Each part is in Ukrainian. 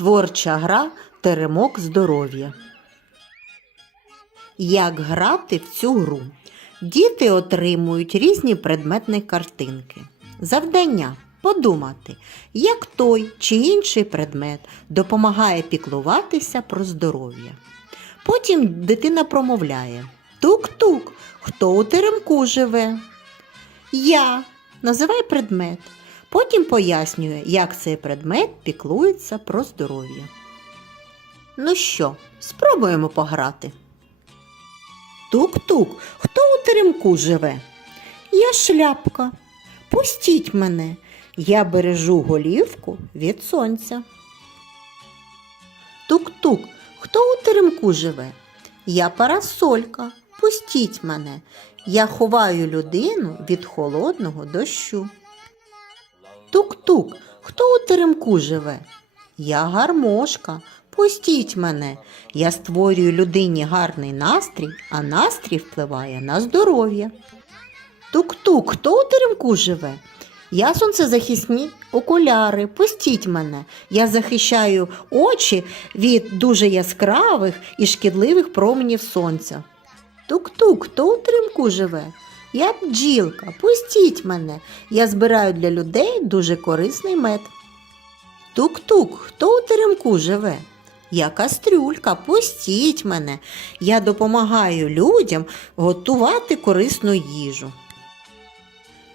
Творча гра Теремок здоров'я. Як грати в цю гру? Діти отримують різні предметні картинки. Завдання подумати, як той чи інший предмет допомагає піклуватися про здоров'я. Потім дитина промовляє: Тук-тук, хто у теремку живе? Я називай предмет. Потім пояснює, як цей предмет піклується про здоров'я. Ну що, спробуємо пограти. Тук-тук, хто у теремку живе? Я шляпка. Пустіть мене, я бережу голівку від сонця. Тук-тук, хто у теремку живе? Я парасолька. Пустіть мене, я ховаю людину від холодного дощу. Тук-тук, хто у теремку живе? Я гармошка. Пустіть мене. Я створюю людині гарний настрій, а настрій впливає на здоров'я. Тук-тук, хто у теремку живе? Я сонцезахисні окуляри, пустіть мене. Я захищаю очі від дуже яскравих і шкідливих променів сонця. Тук-тук, хто у теремку живе? Я бджілка, пустіть мене. Я збираю для людей дуже корисний мед. Тук-тук, хто у теремку живе? Я кастрюлька, пустіть мене. Я допомагаю людям готувати корисну їжу.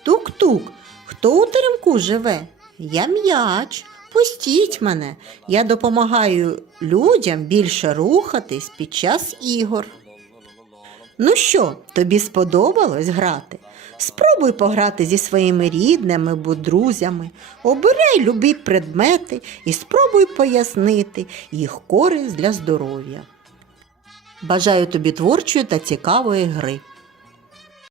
Тук-тук, хто у теремку живе? Я м'яч. Пустіть мене. Я допомагаю людям більше рухатись під час ігор. Ну що, тобі сподобалось грати? Спробуй пограти зі своїми рідними або друзями, обирай любі предмети і спробуй пояснити їх користь для здоров'я. Бажаю тобі творчої та цікавої гри.